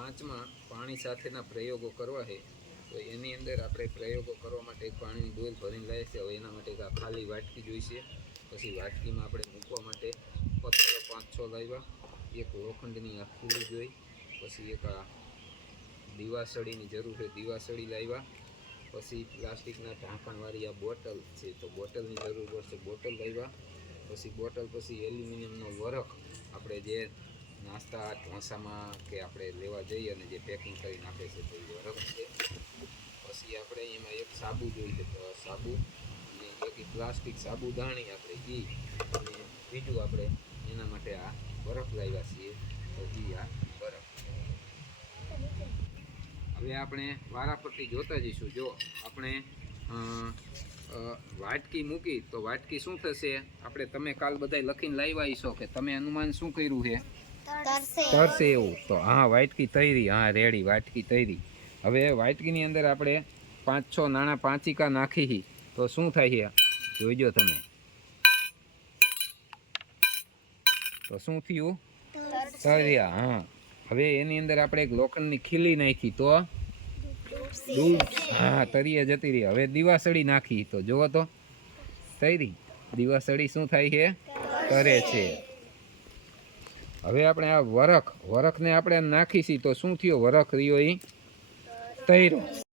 પાંચમાં પાણી સાથેના પ્રયોગો કરવા છે તો એની અંદર આપણે પ્રયોગો કરવા માટે પાણીની ડોલ ભરીને લાવીએ છીએ। હવે એના માટે આ ખાલી વાટકી જોઈશે। પછી વાટકીમાં આપણે મૂકવા માટે પથ્થરો 5-6 લાવ્યા, એક લોખંડની આ ખીલી જોઈ, પછી એક આ દીવાસળીની જરૂર છે, દીવાસળી લાવ્યા, પછી પ્લાસ્ટિકના ઢાંકણવાળી આ બોટલ છે તો બોટલની જરૂર પડશે, બોટલ લાવ્યા, પછી બોટલ, પછી એલ્યુમિનિયમનો વરખ આપણે જે નાસ્તા ઢોસામાં કે આપણે લેવા જઈએ અને જે પેકિંગ કરીને આપે છે તો એ વરખ છે। પછી આપણે એમાં એક સાબુ જોઈએ તો સાબુ, અને એક પ્લાસ્ટિક સાબુદાણી આપણે ઘી, અને બીજું આપણે એના માટે આ બરફ લાવ્યા છીએ તો આ બરફ। હવે આપણે વારાફરતી જોતા જઈશું। જો આપણે વાટકી મૂકી તો વાટકી શું થશે, આપણે તમે કાલ બધા લખીને લાવ્યા છો કે તમે અનુમાન શું કર્યું છે, તરશે એવું, તો હા વાટકી તૈરી, હા રેડી, વાટકી તૈરી। હવે વાટકીની અંદર આપણે 5-6 નાના પાંચિકા નાખી તો શું થાય છે જોઈજો તમે, તો શું થયું, તર્યા। હા, હવે એની અંદર આપણે એક લોખંડની ખીલી નાખી તો હા તરીએ જતી રહી। હવે દીવાસળી નાખી તો જુઓ તો તૈરી, દીવાસળી શું થાય છે, તરે છે। હવે આપણે આ વરખને આપણે નાખીશી તો શું થયો, વરખ રહ્યો એ તૈરો।